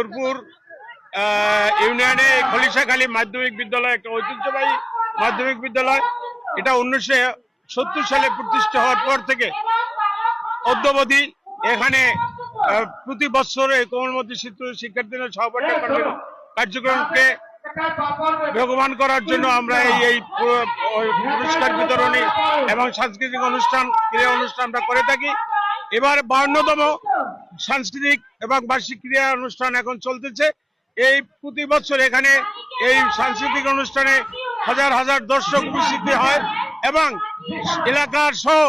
দুর্গাপুর ইউনিয়নে খলিশাখালী মাধ্যমিক বিদ্যালয় একটা ঐতিহ্যবাহী মাধ্যমিক বিদ্যালয়। এটা 1970 সালে প্রতিষ্ঠা হওয়ার পর থেকে অদ্যাবধি এখানে প্রতি বছর এই কোমলমতি শিক্ষার্থীদের সহপাঠী কার্যক্রমকে ভগবান করার জন্য আমরা এই পুরস্কার বিতরণী এবং সাংস্কৃতিক অনুষ্ঠান ক্রীড়া অনুষ্ঠান আমরা করে থাকি। এবার 52তম সাংস্কৃতিক এবং বার্ষিক ক্রীড়া অনুষ্ঠান এখন চলতেছে। এই প্রতি বছর এখানে এই সাংস্কৃতিক অনুষ্ঠানে হাজার হাজার দর্শক উপস্থিত হয় এবং এলাকার সহ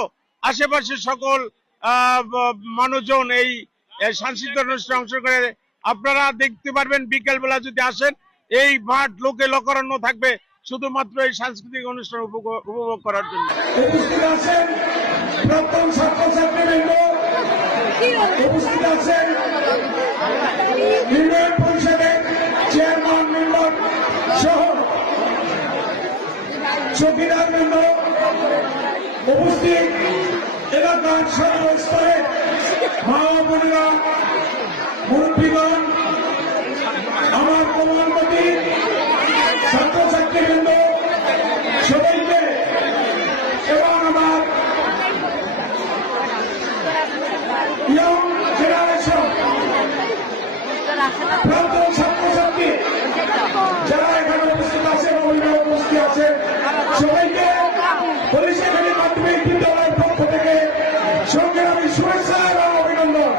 আশেপাশের সকল মানুষজন এই সাংস্কৃতিক অনুষ্ঠানে অংশ করে। আপনারা দেখতে পারবেন বিকেল বেলা যদি আসেন এই মাঠ লোকে লোকারণ্য থাকবে শুধুমাত্র এই সাংস্কৃতিক অনুষ্ঠান উপভোগ করার জন্য। উপস্থিত আছেন ইউনিয়ন পরিষদের চেয়ারম্যান মেম্বার সহ চৌকিদার মেম্বার, উপস্থিত এলাকার সর্বস্তরের মা বোনেরা, মুরব্বীগণ, আমার কোমলমতি ছাত্রছাত্রীবৃন্দ সবাইকে এবং আমার ইয়ং জেনারেশন প্রাক্তন ছাত্রছাত্রী যারা এখানে উপস্থিত আছে, অভিভাবক উপস্থিত আছে, সবাইকে খলিশাখালী মাধ্যমিক বিদ্যালয়ের পক্ষ থেকে সংগ্রামী শুভেচ্ছা এবং অভিনন্দন।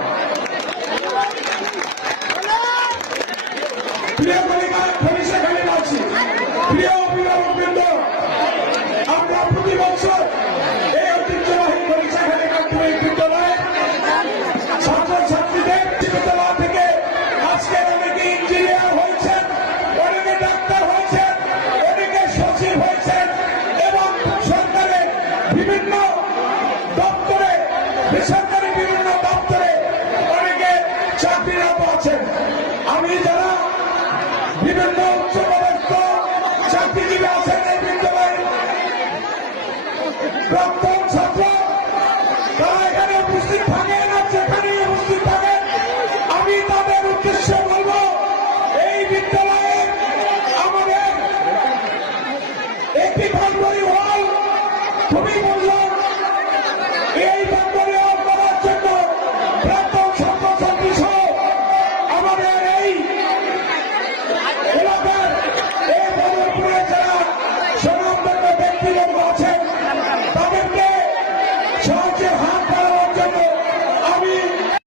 প্রিয় খলিশাখালীবাসী, প্রিয় অভিভাবকবৃন্দ, আমরা প্রতি বছর এই ঐতিহ্যবাহী খলিশাখালী মাধ্যমিক বিদ্যালয়ে ছাত্রছাত্রীদের বিদ্যালয় থেকে আজকে অনেকে ইঞ্জিনিয়ার হয়েছেন, অনেকে ডাক্তার হয়েছেন, অনেকে সচিব হয়েছেন এবং সরকারের বিভিন্ন দপ্তরে, বেসরকারি বিভিন্ন দপ্তরে অনেকে চাকরিরত আছেন। আমি যারা বিভিন্ন